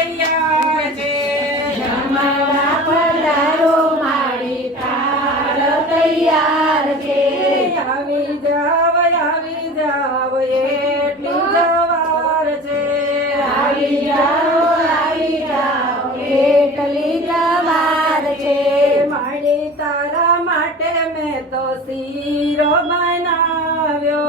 તૈયાર છે જમવા પધારો મારી થાળ તૈયાર છે આવી જાવ એટલી જવાર છે આવી જાઓ એટલી જવાર છે માડી તારા માટે મેં તો શીરો બનાવ્યો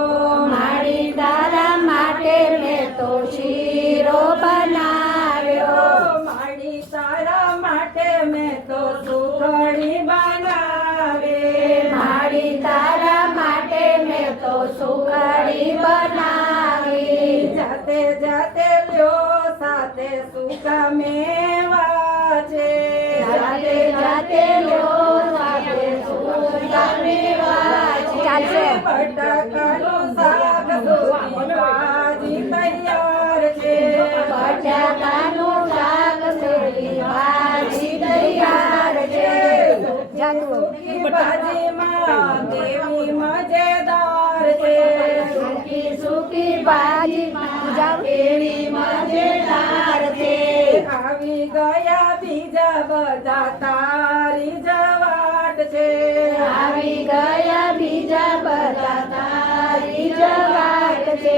મારી તારા માટે મેં તો શીરો બનાવ્યો માડી તારા માટે મેં તો સુખડી બનાવી મારી તારા માટે મેં તો સુખડી બનાવી જાતે જાતે લ્યો સાથે સુકા મેવા છે જાતે જાતે લો સાથે સુખા મેવા છે ચાલશે બટાકાનું શાક સુકી ભાજી તૈયાર છે બટાકાનું શાક સુકી ભાજી તૈયાર છે સુકી ભાજીમાં દેવી મજેદાર છે સુકી ભાજી એવી મજેદાર છે આવી ગયા બીજા બધા તારી જવાટ છે આવી ગયા બીજા બધા તારી જવાટ છે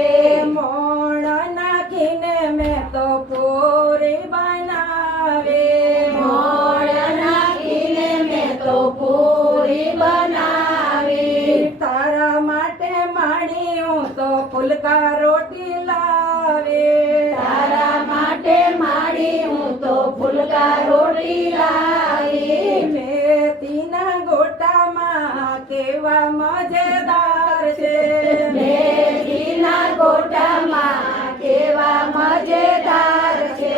મોણ નાખીને મેં તો પૂરી બનાવી મોળ નાખીને મેં તો પૂરી બનાવી તારા માટે માણી હું તો ફુલકા રોટી લાવી તારા માટે માડી હું તો ફુલકા રોટી લાવી મેથીના ગોટામાં કેવા મજેદાર છે મેથીના ગોટામાં કેવા મજેદાર છે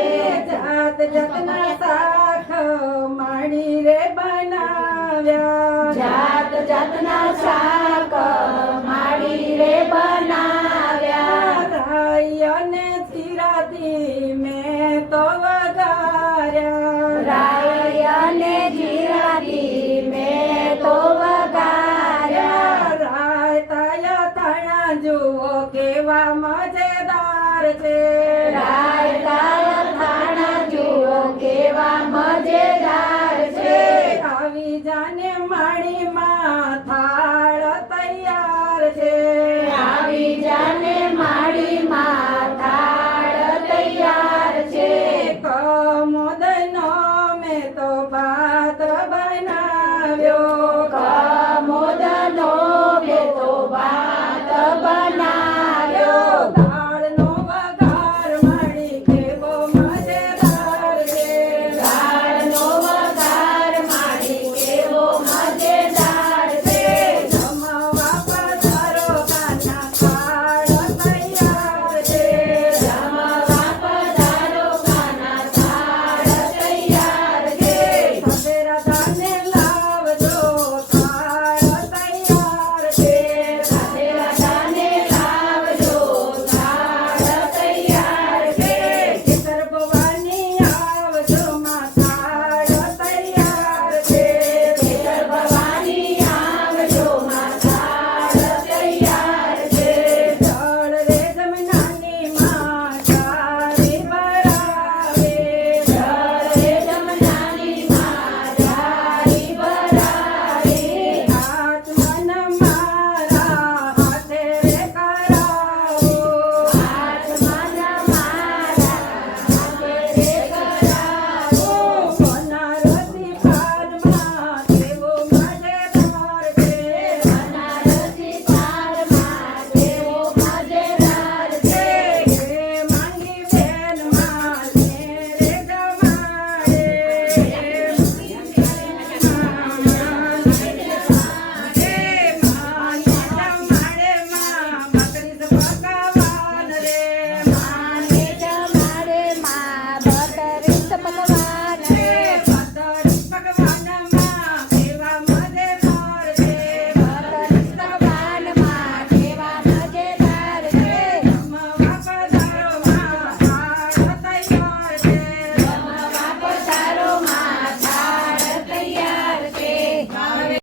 જાત જાતના શાક માણી રે બનાવ્યા જાત જાતના શાક